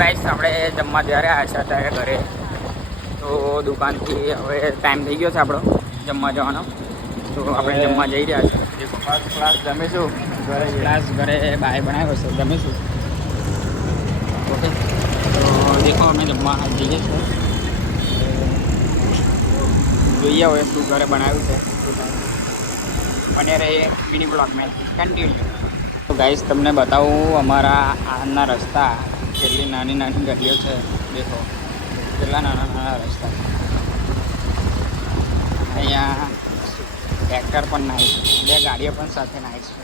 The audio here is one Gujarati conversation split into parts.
ગાઈસ આપણે જમવા જ્યારે આવ્યા છે અત્યારે ઘરે, તો દુકાનથી હવે ટાઈમ થઈ ગયો છે આપણો જમવા જવાનો, તો આપણે જમવા જઈ રહ્યા છીએ. ફર્સ્ટ ક્લાસ જમીશું ઘરે બાય બનાવ્યો છે, જમીશું. ઓકે, તો દેખો અમે જમવા જઈએ છીએ, જોઈએ હવે શું ઘરે બનાવ્યું છે. અને રહે મિની બ્લોગ મેં કન્ટિન્યુ. તો ગાઈસ તમને બતાવું અમારા આના રસ્તા, કેટલી નાની નાની ગલીઓ છે. દેખો કેટલા નાના નાના રસ્તા. અહીંયા ટ્રેક્ટર પણ નાઈસ, બે ગાડીઓ પણ સાથે નાઈસ છે.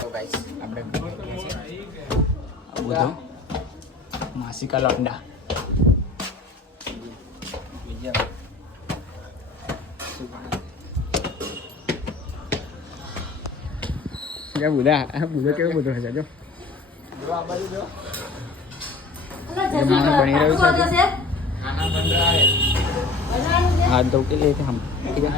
તો ગાઈસ આપણે બધો માસિકા લોંડા બુધા કેવો બધો હશે જો બની રહ્યું છે. હાથ ધો કે लिए थे हम, ठीक है.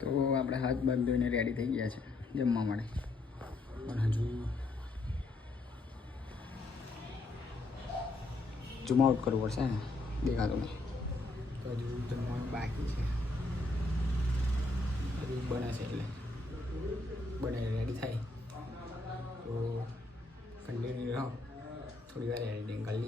તો આપણે હાથ બાંધ ધોઈને રેડી થઈ ગયા છે જમવા માટે, પણ હજુ ઝૂમ આઉટ કરવું પડશે ને, દેખાતું નહીં. તો હજુ જમવાનું બાકી છે, હજુ બને છે, એટલે બને રેડી થાય તો કન્ટિન્યુ રહો, થોડી વાર એડિટિંગ કરી